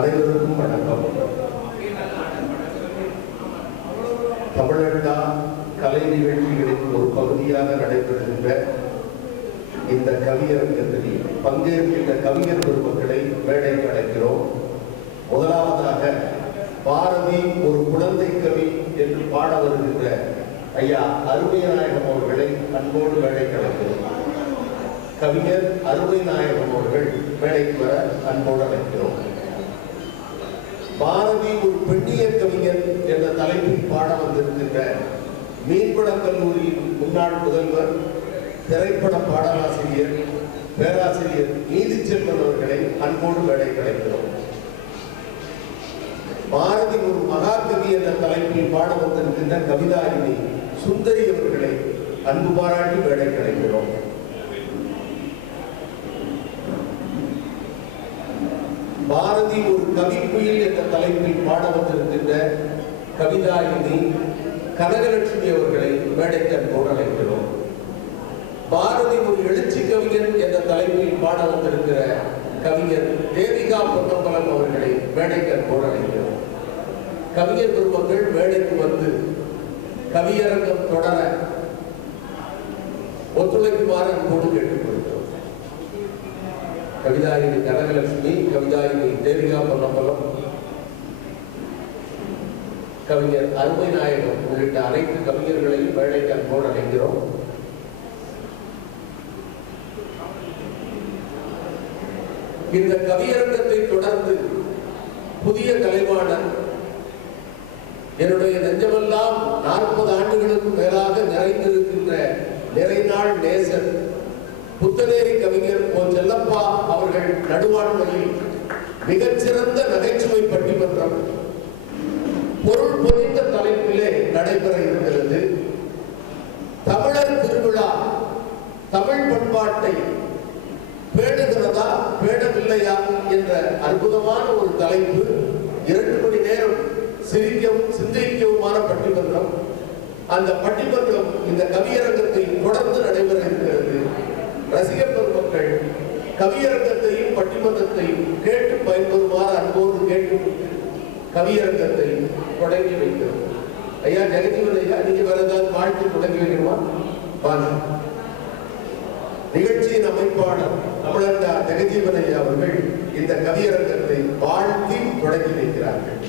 அனைவருக்கும் வணக்கம். தமிழண்டா கலை நிகழ்ச்சிகளின் ஒரு பகுதியாக நடைபெறுகின்ற இந்த கவியரங்கத்தில் பங்கேற்கின்ற கவிஞர் பெருமக்களை மேடைக்கு அழைக்கிறோம். முதலாவதாக பாரதி ஒரு குழந்தை கவி என்று பாட வருகின்ற ஐயா அருமைநாயகம் அவர்களை அன்போடு மேடைக்கு அழைக்கிறோம். கவிஞர் அருமைநாயகம் அவர்கள் மேடைக்கு வர அன்போடு அழைக்கிறோம். பாரதி ஒரு பெண்ணிய கவிஞர் என்ற தலைப்பில் பாட வந்திருக்கின்ற மீன்குளம் கல்லூரியின் முன்னாள் முதல்வர், திரைப்பட பாடலாசிரியர், பேராசிரியர் நீதிச்செல்வன் அவர்களை அன்போடு மேடைக்கு அழைக்கிறோம். பாரதி ஒரு மகாகவி என்ற தலைப்பில் பாட வந்திருக்கின்ற கவிதாயினி சுந்தரி அவர்களை அன்பு பாராட்டி மேடைக்கு அழைக்கிறோம். பாரதி ஒரு கவிக்குயில் என்ற தலைப்பில் பாட வந்திருக்கின்ற கவிதாயினி கனகலட்சுமி அவர்களை மேடைக்கு அன்போடு அழைக்கிறோம். பாரதி ஒரு எழுச்சி கவிஞர் என்ற தலைப்பில் பாட வந்திருக்கிற கவிஞர் தேவிகா பொன்னம்பலம் அவர்களை மேடைக்கு அன்போடு அழைக்கிறோம். கவிஞர் பெருமக்கள் மேடைக்கு வந்து கவியரங்கம் தொடர ஒத்துழைக்குமாறு அன்போடு கேட்டுக்கொள்கிறோம். கவிதாயினி கனகலட்சுமி, கவிதாயினி தேவிகா பொன்னம்பலம், கவிஞர் அருமைநாயகம் உள்ளிட்ட அனைத்து கவிஞர்களையும் மேடைக்கு அன்போடு அழைக்கிறோம். இந்த கவியரங்கத்தை தொடர்ந்து புதிய கலைவாணர், என்னுடைய நெஞ்சமெல்லாம் 40 ஆண்டுகளுக்கு மேலாக நிறைந்திருக்கின்ற நிறைநாள் நேசர் புத்தநேரி கவிஞர் ஓ செல்லப்பா அவர்கள் நடுவாண்மையில் மிகச்சிறந்த நகைச்சுவை பட்டிமன்றம் பொருள் பொதிந்த தலைப்பிலே நடைபெற இருக்கிறது. தமிழர் திருவிழா தமிழ் பண்பாட்டை பேணுகிறதா பேணவில்லையா என்ற அற்புதமான ஒரு தலைப்பு. 2 மணி நேரம் சிரிக்கவும் சிந்திக்கவுமான பட்டிமன்றம். அந்த பட்டிமன்றம் இந்த கவியரங்கத்தில் தொடர்ந்து நடைபெற இருக்கிறது. ரசிகர் பெருமக்கள் கவியரங்கத்தையும் பட்டிமன்றத்தையும் கேட்டு பயன்பெறுமாறு அன்போடு கேட்டு கவியரங்கத்தை தொடங்கி வைக்கிறோம். ஐயா ஜெகஜீவன் ஐயா, நீங்க வேற ஏதாவது வாழ்த்து தொடங்கி வைக்கணுமா? நிகழ்ச்சியின் அமைப்பாளர் தமிழண்டா ஜெகஜீவன் ஐயா அவர்கள் இந்த கவியரங்கத்தை வாழ்த்தி தொடங்கி வைக்கிறார்கள்.